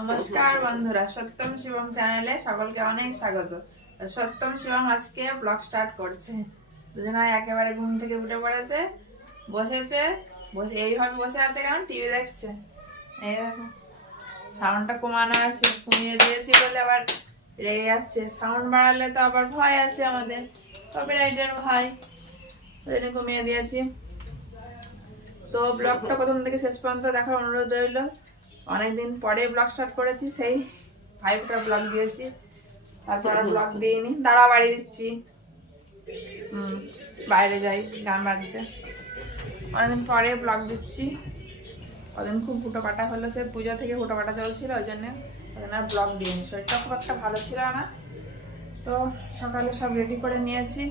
নমস্কার বন্ধুরা, সত্যম শিবম চ্যানেলে সকলকে অনেক স্বাগত। সত্যম শিবম আজকে ব্লগ স্টার্ট করছে। দুজনাই একেবারে ঘুম থেকে উঠে পড়েছে, বসেছে, বসে এইভাবে বসে আছে কেন, টিভি দেখছে। এই দেখো, সাউন্ডটা কমানো আছে, কমিয়ে দিয়েছি বলে আবার রেগে যাচ্ছে। সাউন্ড বাড়ালে তো আবার ভয় আছে আমাদের, কপিরাইটের ভয়, ওই জন্য কমিয়ে দিয়েছি। তো ব্লগটা প্রথম থেকে শেষ পর্যন্ত দেখার অনুরোধ রইল। অনেকদিন পরে ব্লগ স্টার্ট করেছি, সেই 5টা ব্লগ দিয়েছি, তারপর আর ব্লগ দিইনি। দাঁড়া, বাড়ি দিচ্ছি। বাইরে যাই, গান বাজছে। অনেকদিন পরে ব্লগ দিচ্ছি। কদিন খুব হুটো কাটা হলো, সে পুজো থেকে হুটো কাটা চলছিল, ওই জন্য আর ব্লগ দিইনি। শরীরটা খুব একটা ভালো ছিল না। তো সকালে সব রেডি করে নিয়েছি।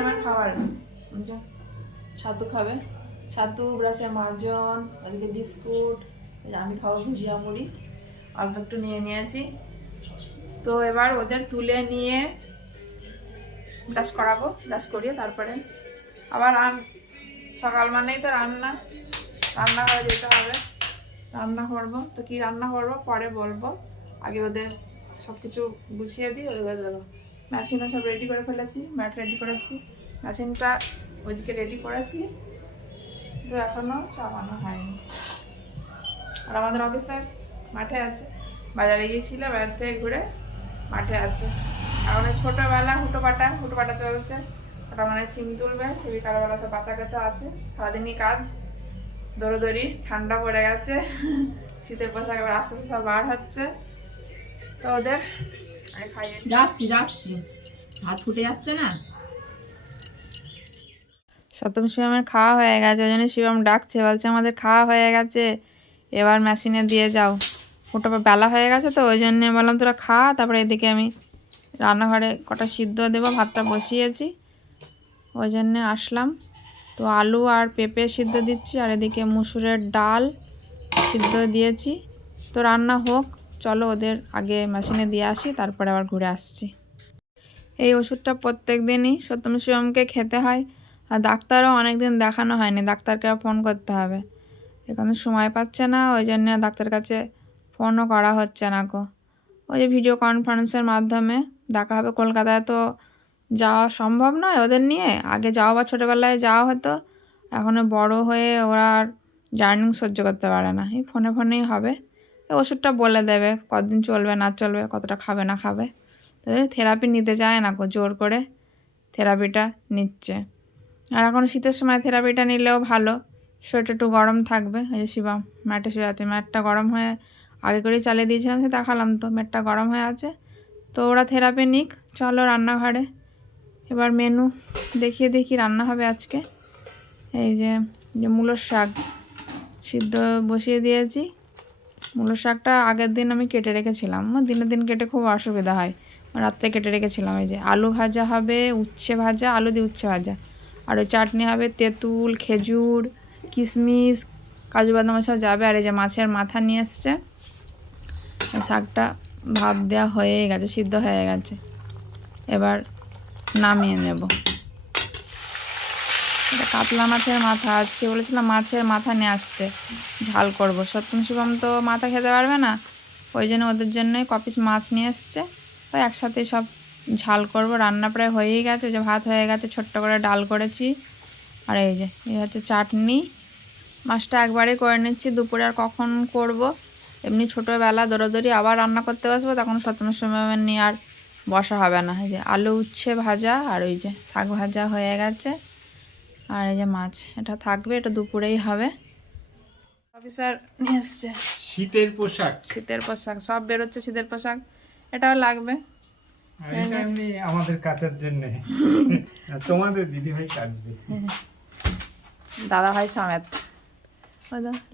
আমার খাবার ছাতু খাবে, ছাতু, ব্রাশের মাজন, ওদিকে বিস্কুট, আমি খাবো ভুজিয়া মুড়ি, অল্প একটু নিয়ে নিয়েছি। তো এবার ওদের তুলে নিয়ে ব্রাশ করাবো, ব্রাশ করিয়ে তারপরে আবার সকাল মানেই তো রান্নাঘরে যেতে হবে, রান্না করবো। তো কি রান্না করবো পরে বলবো, আগে ওদের সব কিছু গুছিয়ে দিই, ওদের দেবো। মেশিনও সব রেডি করে ফেলেছি, ম্যাট রেডি করেছি, মেশিনটা ওইদিকে রেডি করেছি, তো এখনো চাপানো হয়নি। আর আমাদের অফিসার মাঠে আছে, বাজারে গিয়েছিল, বাজার থেকে ঘুরে মাঠে আছে। এখন ছোটোবেলা হুটোপাটা চলছে। ওটা মানে সিম তুলবে, বিকালবেলা সব বাচ্চা কাচ্চা আছে, সারাদিনই কাজ, দৌড়োদৌড়ি। ঠান্ডা পড়ে গেছে, শীতের পোশাক এবার আস্তে আস্তে সব বার হচ্ছে। তো ওদের আগে খাইয়ে যাচ্ছি ভাত ফুটে যাচ্ছে না। সপ্তম শিবমের খাওয়া হয়ে গেছে, ওই জন্য শিবম ডাকছে, বলছে আমাদের খাওয়া হয়ে গেছে, এবার মেশিনে দিয়ে যাও। ওটা বেলা হয়ে গেছে, তো ওই জন্য বললাম তোরা খা, তারপরে এদিকে আমি রান্নাঘরে কটা সিদ্ধ দেবো, ভাতটা বসিয়েছি, ওই জন্যে আসলাম। তো আলু আর পেঁপে সিদ্ধ দিচ্ছি, আর এদিকে মুসুরের ডাল সিদ্ধ দিয়েছি। তো রান্না হোক, চলো ওদের আগে মেশিনে দিয়ে আসি, তারপরে আবার ঘুরে আসছি। এই ওষুধটা প্রত্যেক দিনই সত্যম শিবমকে খেতে হয়, আর ডাক্তারও অনেক দিন দেখানো হয়নি, ডাক্তারকে ফোন করতে হবে। এখানে সময় পাচ্ছে না, ওই জন্য ডাক্তার কাছে ফোনও করা হচ্ছে না গো। ওই যে ভিডিও কনফারেন্সের মাধ্যমে দেখা হবে। কলকাতায় তো যাওয়া সম্ভব নয় ওদের নিয়ে, আগে যাওয়া বা ছোটোবেলায় যাওয়া হতো, এখন বড় হয়ে ওরা আর জার্নি সহ্য করতে পারে না, এই ফোনে ফোনেই হবে। এই ওষুধটা বলে দেবে কতদিন চলবে না চলবে, কতটা খাবে না খাবে। তো থেরাপি নিতে চায় না গো, জোর করে থেরাপিটা নিচ্ছে। আর এখন শীতের সময় থেরাপিটা নিলেও ভালো, শরীরটা একটু গরম থাকবে। এই যে শিবম ম্যাটে শুয়ে আছে, ম্যাটটা গরম হয়ে আগে করেই চালিয়ে দিয়েছিলাম, সে দেখালাম তো, ম্যাটটা গরম হয়ে আছে। তো ওরা থেরাপি নিক, চলো রান্নাঘরে। এবার মেনু দেখিয়ে দেখি রান্না হবে আজকে। এই যে মূলোর শাক সিদ্ধ বসিয়ে দিয়েছি। মূলোর শাকটা আগের দিন আমি কেটে রেখেছিলাম, দিনের দিন কেটে খুব অসুবিধা হয়, রাত্রে কেটে রেখেছিলাম। এই যে আলু ভাজা হবে, উচ্ছে ভাজা, আলু দিয়ে উচ্ছে ভাজা, আর ওই চাটনি হবে, তেঁতুল, খেজুর, কিশমিশ, কাজু বাদাম সব যাবে। আর এই যে মাছের মাথা নিয়ে এসছে। শাকটা ভাপ দেওয়া হয়ে গেছে, সিদ্ধ হয়ে গেছে, এবার নামিয়ে নেব। এটা কাতলা মাছের মাথা, আজকে বলেছিলাম মাছের মাথা নিয়ে আসতে, ঝাল করব। সত্যম শিবম তো মাথা খেতে পারবে না, ওই জন্য ওদের জন্যই কপিস মাছ নিয়ে এসছে, তো একসাথে সব ঝাল করব। রান্না প্রায় হয়েই গেছে, যে ভাত হয়ে গেছে, ছোট্ট করে ডাল করেছি, আর এই যে এই হচ্ছে চাটনি। মাছটা একবারে করে নিচ্ছি, দুপুরে আর কখন করব। এমনি ছোটোবেলা দৌড়োদৌড়ি আবার রান্না করতে বসবো, তখন সত্যম শিবমের নিয়ে আর বসা হবে না। এই যে আলু উচ্ছে ভাজা, আর ওই যে শাক ভাজা হয়ে গেছে, আর এই যে মাছ, এটা থাকবে, এটা দুপুরেই হবে। অফিসার নিয়ে এসছে শীতের পোশাক, শীতের পোশাক, সব বেরোচ্ছে শীতের পোশাক, এটাও লাগবে। আর এটা এমনি আমাদের কাচার জন্য, তোমাদের দিদি ভাই কাচবে, দাদা ভাই সমেত।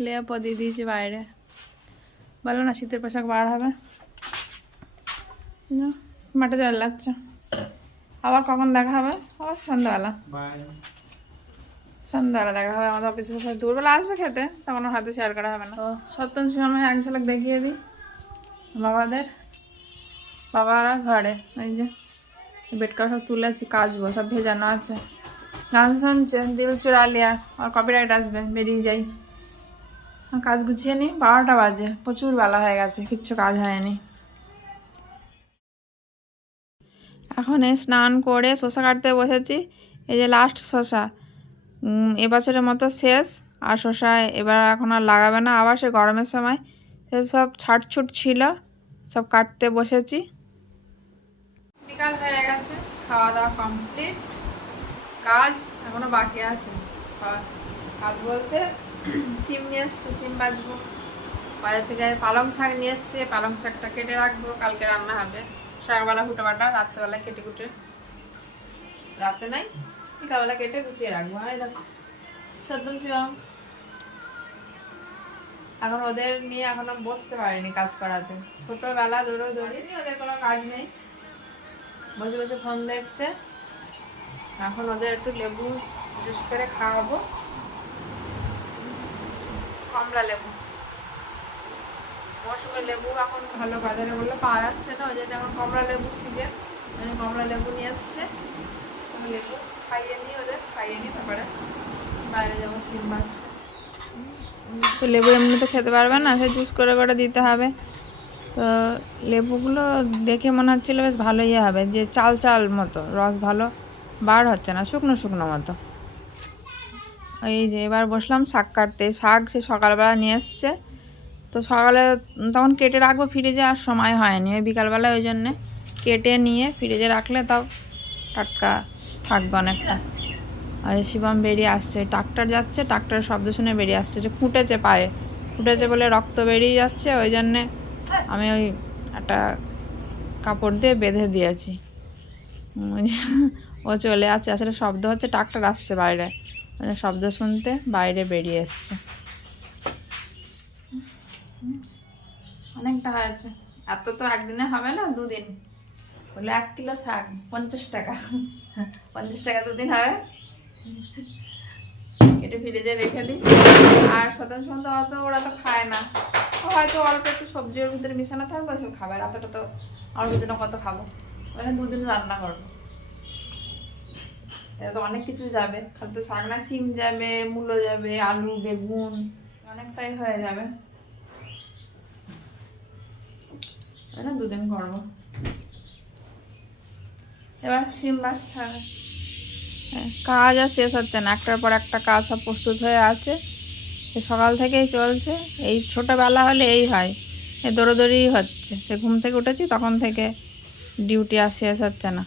লেপ দিয়ে দিয়েছি বাইরে, বলো না শীতের পোশাক বার হবে। মাঠে জল লাগছে, আবার কখন দেখা হবে? আবার সন্ধ্যাবেলা, সন্ধ্যাবেলা দেখা হবে। আমাদের অফিসের সাথে দুপুরবেলা আসবে খেতে, তখন হাতে শেয়ার করা হবে না। তো সপ্তম সময় এক ঝলক দেখিয়ে দিই বাবাদের। বাবারা ঘরে, এই যে বেডকা সব তুলেছি, কাচবো, সব ভেজানো আছে। গান শুনছে, দিল চুরা লিয়া, আর কপিরাইট আসবে, বেরিয়ে যাই। কাজ গুছিয়ে নিই, 12টা বাজে, প্রচুর বেলা হয়ে গেছে, কিচ্ছু কাজ হয়নি। এখন এই স্নান করে শসা কাটতে বসেছি। এই যে লাস্ট শসা, এবছরের মতো শেষ। আর শসা এবার এখন আর লাগাবে না, আবার সে গরমের সময় সব ছাটছুট ছিল, সব কাটতে বসেছি। বিকাল হয়ে গেছে, খাওয়া দাওয়া কমপ্লিট, কাজ এখনো বাকি আছে। কাজ বলতে সিম নিয়ে এসছে, সিম বাজবো। বাজার থেকে পালং শাক নিয়ে এসছে, পালং শাকটা কেটে রাখবো, কালকে রান্না হবে। সকালবেলা ফুটে বাটা, রাত্রেবেলায় কেটে কুটে, রাতে নাই বিকালবেলা কেটে গুছিয়ে রাখবো। আর দেখো সদ্যম শিবম এখন ওদের নিয়ে এখনো বসতে পারিনি কাজ করাতে। ছোটবেলা দৌড়ি, ওদের কোনো কাজ নেই, বসে বসে ফোন দেখছে। এখন ওদের একটু লেবু জুস করে খাওয়াবো, কমলা লেবু, মৌসুমী লেবু এখন ভালো বাজারে বললে পাওয়া যাচ্ছে না, ওই জন্য এখন কমলা লেবু সিজন, কমলা লেবু নিয়ে এসছে। লেবু খাইয়ে নিই, ওদের খাইয়ে নিই, তারপরে বাইরে যাবো সিম মাছ। তো লেবু এমনি তো খেতে পারবে না, সে জুস করে করে দিতে হবে। তো লেবুগুলো দেখে মনে হচ্ছিল বেশ ভালোই হবে, যে চাল চাল মতো রস ভালো বার হচ্ছে না, শুকনো শুকনো মতো। এই যে এবার বসলাম শাক কাটতে। শাক সে সকালবেলা নিয়ে এসছে, তো সকালে তখন কেটে রাখবো ফ্রিজে, আর সময় হয়নি ওই বিকালবেলা, ওই জন্যে কেটে নিয়ে ফ্রিজে রাখলে তাও টাটকা থাকবে অনেকটা। আর শিবম বেরিয়ে আসছে, ট্রাক্টর যাচ্ছে, ট্রাক্টরের শব্দ শুনে বেরিয়ে আসছে, যে খুঁটেছে পায়ে, খুঁটেছে বলে রক্ত বেরিয়ে যাচ্ছে, ওই জন্যে আমি ওই একটা কাপড় দিয়ে বেঁধে দিয়েছি। ও চলে আসছে, আসলে শব্দ হচ্ছে, ট্রাক্টর আসছে বাইরে, শব্দ শুনতে বাইরে বেরিয়ে এসছে। অনেকটা হয়েছে, এত তো একদিনে হবে না, 2 দিন বলে 1 কিলো শাক 50 টাকা, 50 টাকা 2 দিন হবে। কেটে ফ্রিজে রেখে দিই। আর স্বতন্ত্র সন্ধ্যা অত ওরা তো খায় না, ও হয়তো অল্প একটু সবজি ওর ভিতরে মিশানো থাকবে, সব খাবে, রাতটা তো আমার ভিতরে কত খাবো, ওখানে 2 দিন রান্না করবো। এটা তো অনেক কিছু যাবে, খাদ্য শাক না, সিম যাবে, মূলো যাবে, আলু বেগুন, অনেকটাই হয়ে যাবে, 2 দিন করবো। এবার সিম বাছতে হবে। কাজ আর শেষ হচ্ছে না, একটার পর একটা কাজ সব প্রস্তুত হয়ে আছে, সকাল থেকেই চলছে। এই ছোটোবেলা হলে এই হয়, এই দৌড়োদৌড়ি হচ্ছে, সে ঘুম থেকে উঠেছি তখন থেকে ডিউটি আর শেষ হচ্ছে না,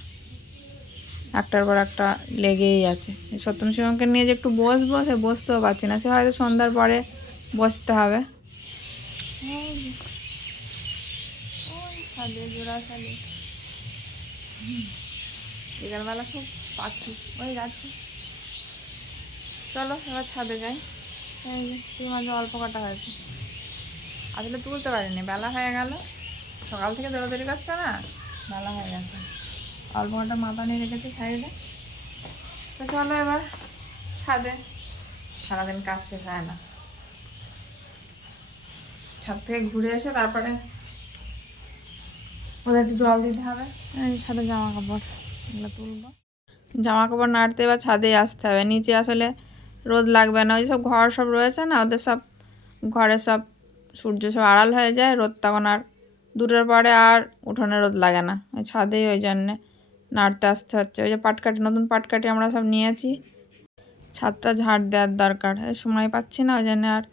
একটার পর একটা লেগেই আছে। সত্যম শিবমকে নিয়ে যে একটু বসবো, সে বসতেও পারছি না, সে হয়তো সন্ধ্যার পরে বসতে হবে। বিকালবেলা খুব পাখি ওই গাছে। চলো এবার ছাদে যাই। এই যে সেই মাঝে অল্প কাটা হয়েছে, আসলে তুলতে পারিনি, বেলা হয়ে গেল, সকাল থেকে দৌড়াদৌড়ি করছে না, বেলা হয়ে গেছে। অল্প কাটা মাথা নিয়ে রেখেছে সাইডে। তো চলো এবার ছাদে, সারাদিন কাজ শেষ হয় না, ছাদ থেকে ঘুরে এসে তারপরে ওদের একটু জল দিতে হবে। ছাদে জামা কাপড় এগুলো তুলবো, জামা কাপড় নাড়তে এবার ছাদে আসতে হবে, নিচে আসলে রোদ লাগবে না, ওই সব ঘর সব রয়েছে না, ওদের সব ঘরে সব সূর্য সব আড়াল হয়ে যায়, রোদ তখন আর 2টার পরে আর উঠোনে রোদ লাগে না, ওই ছাদেই ওই জন্যে নাড়তে আসতে হচ্ছে। ওই যে পাটকাঠি, নতুন পাটকাঠি আমরা সব নিয়েছি, ছাদটা ঝাঁট দেওয়ার দরকার, সময় পাচ্ছি না, ওই জন্য আর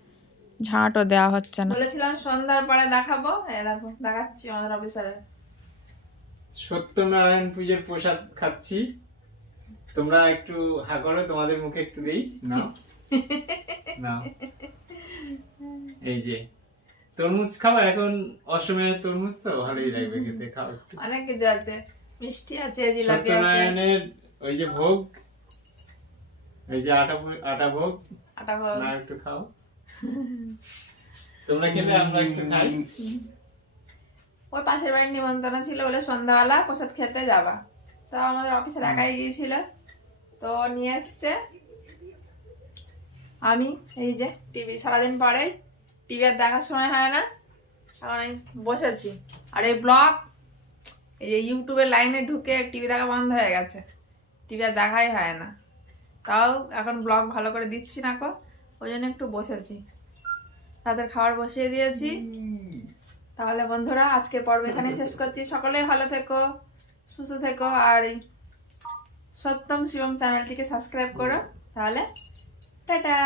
ঝাঁটও দেওয়া হচ্ছে না। বলেছিলাম সন্ধ্যার পরে দেখাবো, দেখো দেখাচ্ছি আমাদের অফিসারে সত্যনারায়ণ পুজোর প্রসাদ খাচ্ছি, তোমরা একটু হা করো, তোমাদের মুখে একটু দেই, নাও নাও। এই যে তরমুজ খাওয়া, এখন অসময়ে তরমুজ তো ভালোই লাগবে খেতে, খাও একটু। অনেক কিছু আছে, মিষ্টি আছে, জিলাপি আছে, সত্যনারায়ণের ওই যে ভোগ, এই যে আটা ভোগ, না একটু খাও, তোমরা খেলে আমরা একটু খাই। ওই পাশের বাড়ির নিমন্ত্রণ ছিল বলে সন্ধ্যাবেলা প্রসাদ খেতে যাবা, তো আমাদের অফিসের একাই গিয়েছিল, তো নিয়ে এসছে। আমি এই যে টিভি, সারাদিন পরে টিভি আর দেখার সময় হয় না, এখন আমি বসেছি। আর এই ব্লগ, এই যে ইউটিউবের লাইনে ঢুকে টিভি দেখা বন্ধ হয়ে গেছে, টিভি আর দেখাই হয় না, তাও এখন ব্লগ ভালো করে দিচ্ছি না কো, ওই জন্য একটু বসেছি। রাতের খাবার বসিয়ে দিয়েছি। তাহলে বন্ধুরা আজকের পর্ব এখানে শেষ করছি। সকলে ভালো থেকো, সুস্থ থেকো, আর এই সত্যম শিবম চ্যানেলটিকে সাবস্ক্রাইব করো। তাহলে টাটা।